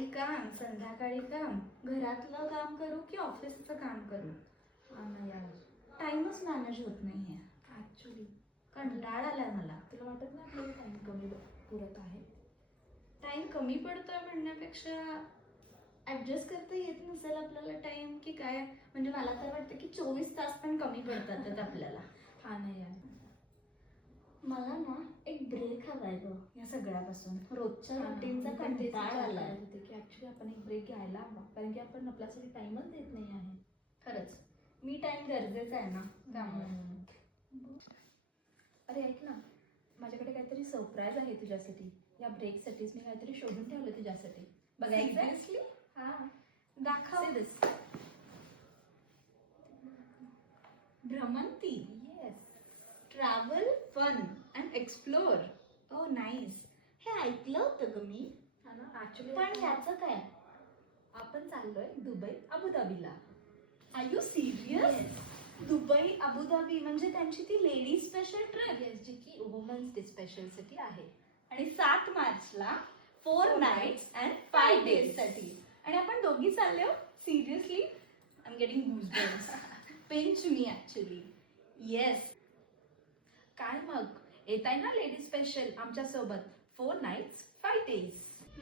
सकाळी काम, संध्याकाळी काम, घरातलं काम करू की ऑफिसचं काम करू, हा ना यार. टाइमच मॅनेज होत नाहीये. ऍक्च्युली कंटाळ आलाय मला. तुला वाटत नाही आपल्याला टाइम कमी पुरत आहे? टाइम कमी पडतोय म्हणण्यापेक्षा ऍडजस्ट करता येत नसेल आपल्याला टाइम की काय. म्हणजे मला तर वाटतं की 24 तास पण कमी पडतात आपल्याला. हा ना यार. मला ना एक ब्रेक हवाय ग या सगळ्यापासून. रोजच्या हा, रुटीनचा मी पण तेच कंटाळ विचार आलाय. करत होते की ऍक्च्युली आपण एक ब्रेक घ्यायला हवा, कारण की आपण आपल्यासाठी टाइमच देत नाही आहे. खरंच मी टाइम गरजेचा आहे ना त्यामुळे. अरे ऐक ना, माझ्याकडे काहीतरी सरप्राईज आहे तुझ्यासाठी. या ब्रेकसाठीच मी काहीतरी शोधून ठेवलं तुझ्यासाठी. बघायचं? Seriously? हा, दाखव. See this. भ्रमंती. Yes. Travel, fun and explore. Oh nice. हे ऐकलं होतं ग मी. हा ना, ऍक्च्युली पण याचं काय? आपण चाललोय दुबई, अबुधाबीला. Are you serious? Dubai, Abu Dhabi म्हणजे त्यांची ती लेडीज स्पेशल ट्रिप. येस, जी की वुमन्स डे स्पेशलसाठी आहे. आणि 7 मार्चला 4 नाईट्स अँड 5 डेज साठी. आणि आपण दोघी चालले हो. Seriously I am getting goosebumps. Pinch me actually. Yes. काय मग, येत आहे ना लेडीज स्पेशल आमच्या सोबत. 4 नाईट्स 5 डेज.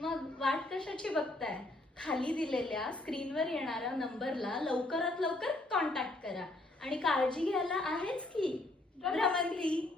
मग वाट कशाची बघताय? खाली दिलेल्या स्क्रीनवर येणाऱ्या नंबरला लवकरात लवकर कॉन्टॅक्ट करा आणि काळजी घ्यायला आहेच की. भ्रमंती.